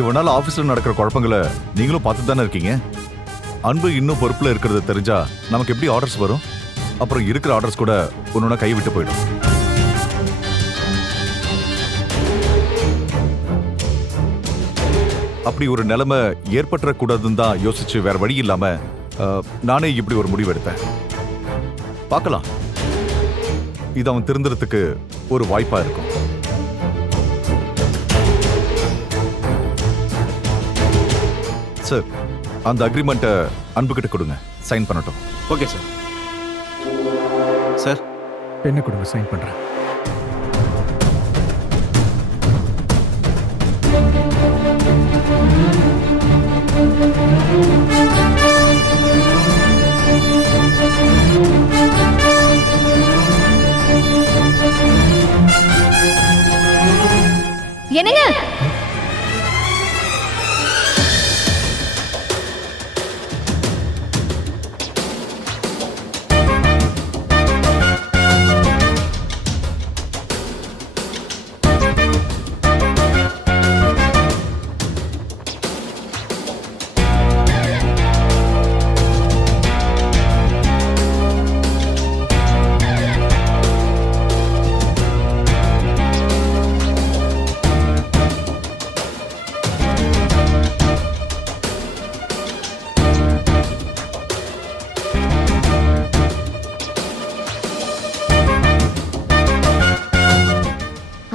இவனால ஆபீஸ்ல நடக்கிற குழப்பங்களை நீங்களும் பார்த்து தானே இருக்கீங்க. அன்பு இன்னும் பொறுப்புல இருக்கிறது தெரிஞ்சா நமக்கு எப்படி ஆர்டர்ஸ் வரும்? அப்புறம் இருக்கிற ஆர்டர்ஸ் கூட ஒன்னொன்னா கை விட்டு போயிடும். அப்படி ஒரு நிலைமை ஏற்பட்டுற கூடாதுன்னு தான் யோசிச்சு வேற வழி இல்லாம நானே இப்படி ஒரு முடிவு எடுத்தேன். பார்க்கலாம், இது அவன் திருந்துறதுக்கு ஒரு வாய்ப்பா இருக்கும். சார், அந்த அக்ரிமெண்ட்டை அன்புகிட்ட கொடுங்க, சைன் பண்ணட்டும். Okay sir. சார், என்ன கொடுங்க, சைன் பண்றேன். என்னங்க?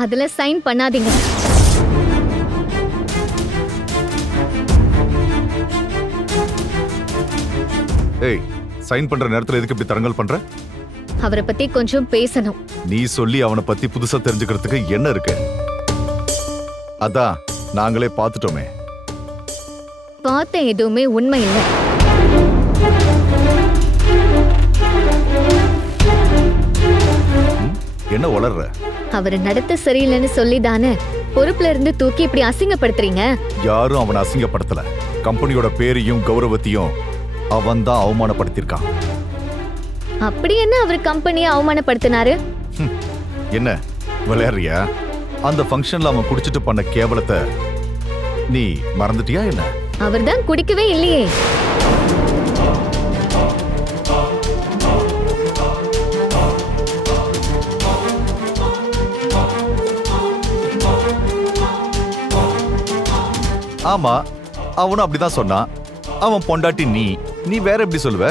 அதுல சைன் பண்ணாதீங்க. ஏய், சைன் பண்ற நேரத்துல எதுக்கு இப்படி தரங்கல் பண்ற? அவரை பத்தி கொஞ்சம் பேசணும். நீ சொல்லி அவனை பத்தி புதுசா தெரிஞ்சுக்கிறதுக்கு என்ன இருக்கு? அதான் நாங்களே பார்த்துட்டோமே. பார்த்த எதுவுமே உண்மை இல்லை. என்ன வளர்ற? அவர் நடத்த சரியில்லைன்னு சொல்லி தானே பொறுப்புல இருந்து தூக்கி இப்படி அசிங்கப்படுத்துறீங்க. யாரும் அவனை அசிங்கப்படுத்தல. கம்பெனியோட பேரையும் கௌரவத்தையும் அவன் தான் அவமானப்படுத்திருக்கான். அப்படி என்ன அவர் கம்பெனியை அவமானப்படுத்தினாரு? என்ன விளையாடுறியா? அந்த ஃபங்க்ஷன்ல அவன் குடிச்சிட்டு பண்ண கேவலத்தை நீ மறந்துட்டியா என்ன? அவர் தான் குடிக்கவே இல்லையே. ஆமா, அவனும் அப்படிதான் சொன்னான். அவன் பொண்டாட்டி நீ வேற எப்படி சொல்லுவ?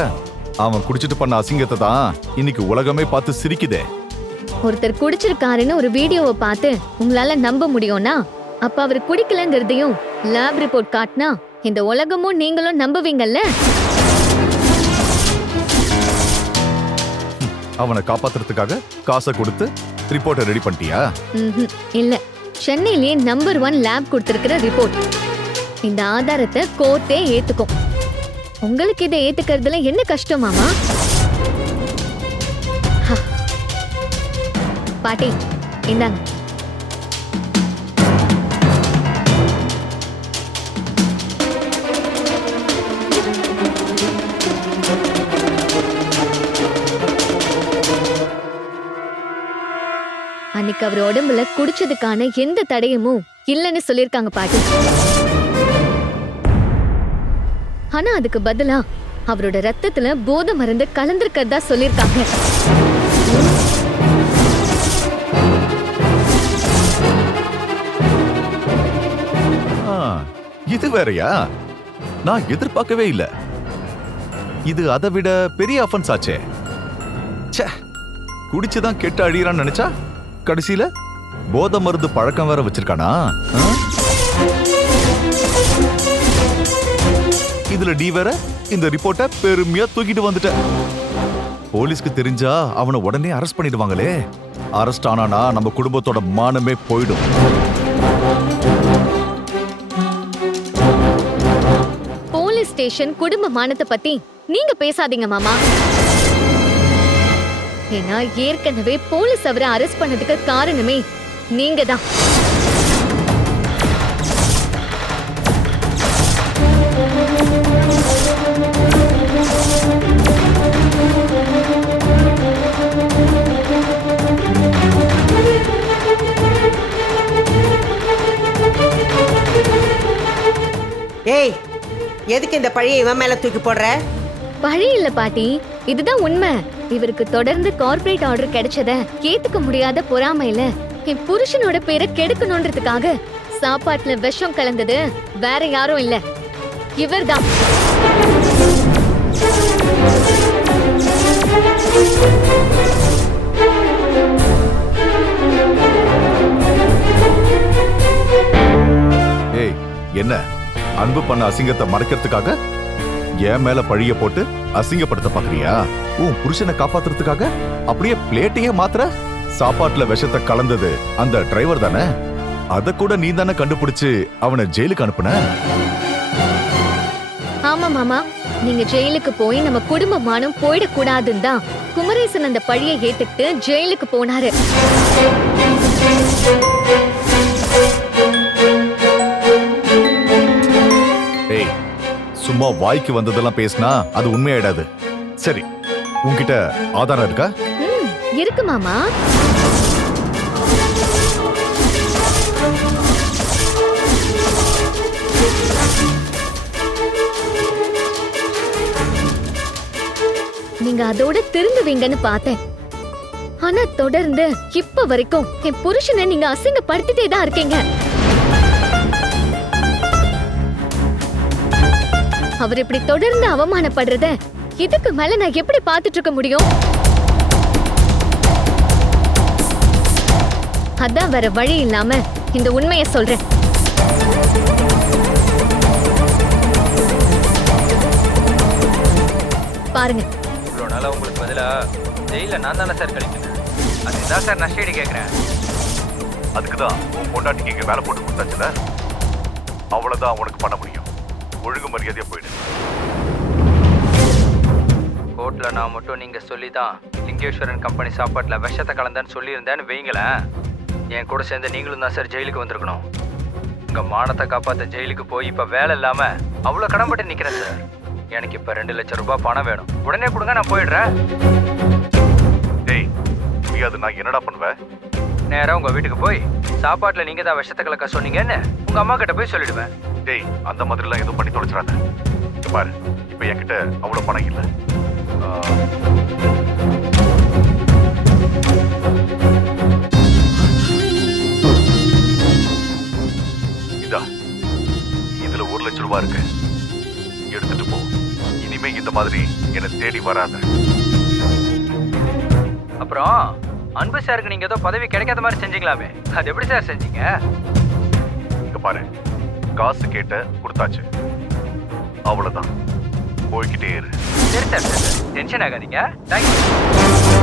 அவன் குடிச்சிட்டு பண்ண அசிங்கத்தை தான் இன்னைக்கு உலகமே பார்த்து சிரிக்குதே. ஒருத்தர் குடிச்சிருக்காருன்னு ஒரு வீடியோவை பார்த்து உங்களால நம்ப முடியும்னா, அப்ப அவர் குடிக்கலங்கிறதையும் லேப் ரிப்போர்ட் காட்டினா இந்த உலகமும் நீங்களும் நம்புவீங்கல்ல? அவனை காப்பாத்துறதுக்காக காசை கொடுத்து ரிப்போர்ட்டை ரெடி பண்ணிட்டியா? இல்ல, சென்னையிலேயே நம்பர் 1 லேப் கொடுத்திருக்கிற ரிப்போர்ட். இந்த ஆதாரத்தை கோர்ட்டே ஏத்துக்கும். உங்களுக்கு இதை ஏத்துக்கிறதுல என்ன கஷ்டம் மாமா? பாட்டி, இந்தாங்க. அன்னைக்கு அவர் உடம்புல குடிச்சதுக்கான எந்த தடயமும் இல்லைன்னு சொல்லிருக்காங்க பாட்டி. ஆனா அதுக்கு பதிலா அவரோட ரத்தத்துல போதை மருந்து கலந்திருக்கிறதா சொல்லிருக்காங்க. இது வேறயா? நான் எதிர்பார்க்கவே இல்ல. இது அதை விட பெரிய அஃபென்ஸ் ஆச்சே. குடிச்சுதான் கெட்டு அழியறான்னு நினைச்சா கடைசியில போதை மருந்து பழக்கம் வேற வச்சிருக்கானா? இதுல டி வேற இந்த ரிப்போர்ட்டை பெருமையா தூக்கிட்டு வந்துட்ட. போலீஸ்க்கு தெரிஞ்சா அவனை உடனே அரெஸ்ட் பண்ணிடுவாங்களே. அரெஸ்ட் ஆனானா நம்ம குடும்பத்தோட மானமே போயிடும். போலீஸ் ஸ்டேஷன் குடும்ப மானத்தை பத்தி நீங்க பேசாதீங்க மாமா. ஏன்னா ஏற்கனவே போலீஸ் அவரை அரெஸ்ட் பண்ணதுக்கு காரணமே நீங்க தான். ஏய், எதுக்கு இந்த பழியை இவன் மேல தூக்கி போடுற? பழி இல்ல பாட்டி, இதுதான் உண்மை. இவருக்கு தொடர்ந்து கார்ப்பரேட் ஆர்டர் கிடைச்சத ஏத்துக்க முடியாத பொறாமையில என் புருஷனோட பேரை கெடுக்கணும்ன்றதுக்காக சாப்பாட்டுல விஷம் கலந்தது வேற யாரும் இல்ல, இவர்தான். ஏய், என்ன அன்பு பண்ண அசிங்கத்தை மறைக்கிறதுக்காக என் மேல பழிய போட்டு அசிங்கப்படுத்த பாக்குறியா? உன் புருஷனை காப்பாத்துறதுக்காக அப்படியே பிளேட்டையே மாத்திர. சாப்பாட்டுல விஷத்தை கலந்தது அந்த டிரைவர் தானே? அத கூட நீ தானே கண்டுபிடிச்சு அவனை ஜெயிலுக்கு அனுப்புன. ஆமா மாமா, நீங்க ஜெயிலுக்கு போய் நம்ம குடும்ப மானம் போயிடக்கூடாதுன்னு தான் குமரேசன் அந்த பழியை ஏத்துக்கிட்டு ஜெயிலுக்கு போனாரு. ஏய், சும்மா வாய்க்கு வந்ததெல்லாம் பேசினா அது உண்மையாயிடாது. சரி, உன்கிட்ட ஆதாரம் இருக்கா? இருக்கு மாமா. நீங்க அதோட திருந்துவீங்கன்னு பார்த்தேன். ஆனா தொடர்ந்து இப்ப வரைக்கும் என் புருஷனை நீங்க அசிங்கப்படுத்திட்டே தான் இருக்கீங்க. அவர் இப்படி தொடர்ந்து அவமானப்படுறத இதுக்கு மேல நான் எப்படி பார்த்துட்டு இருக்க முடியும்? அதான் வேற வழி இல்லாம இந்த உண்மையை சொல்றேன். பாருங்க, இவ்வளோ நாளாக உங்களுக்கு பதிலாக ஜெயிலில் நான் தானே சார் கழிக்கிறேன். அதுதான் சார் நஷ்டீடு கேட்குறேன். அதுக்கு தான் உன் பொண்டாட்டிக்கு இங்க வேலை போட்டு கொடுத்தாச்சுல, அவ்வளவுதான் உனக்கு பண்ண முடியும். ஒழுங்கு மரியாதையா போயிடு. கோர்ட்டில் நான் மட்டும் நீங்கள் சொல்லி தான் லிங்கேஸ்வரன் கம்பெனி சாப்பாட்டில் விஷத்தை கலந்தேன்னு சொல்லியிருந்தேன்னு வைங்களேன், என் கூட சேர்ந்து நீங்களும் தான் சார் ஜெயிலுக்கு வந்திருக்கணும். உங்கள் மானத்தை காப்பாற்ற ஜெயிலுக்கு போய் இப்போ வேலை இல்லாமல் அவ்வளோ கடன்பட்டு நிற்கிறேன் சார். எனக்கு இப்போ 2 லட்சம் ரூபாய் பணம் வேணும். உடனே கொடுங்க, நான் போயிடுறேன். டேய், நீ அது நான் என்னடா பண்ணுவேன்? நேராக உங்கள் வீட்டுக்கு போய் சாப்பாட்டில் நீங்கள் தான் விஷத்தை கலக்க சொன்னீங்கன்னு உங்கள் அம்மா கிட்ட போய் சொல்லிடுவேன். டேய், அந்த மாதிரிலாம் எதுவும் பண்ணி தொலைச்சிடாத. இங்க பாரு, இப்ப என்கிட்ட அவ்வளவு பணம் இல்ல. இதா, இதுல 1 லட்சம் ரூபாய் இருக்கு, எடுத்துட்டு போ. இனிமே இந்த மாதிரி என்னை தேடி வராத. அப்புறம் அன்பு சாருக்கு நீங்கள் ஏதோ பதவி கிடைக்காத மாதிரி செஞ்சீங்களாமே, அது எப்படி சார் செஞ்சீங்க? இங்க பாரு, காசு கேட்ட கொடுத்தாச்சு, அவ்வளவுதான். போய்கிட்டே இரு. சரி சார், டென்ஷன் ஆகாதீங்க. தேங்க்யூ.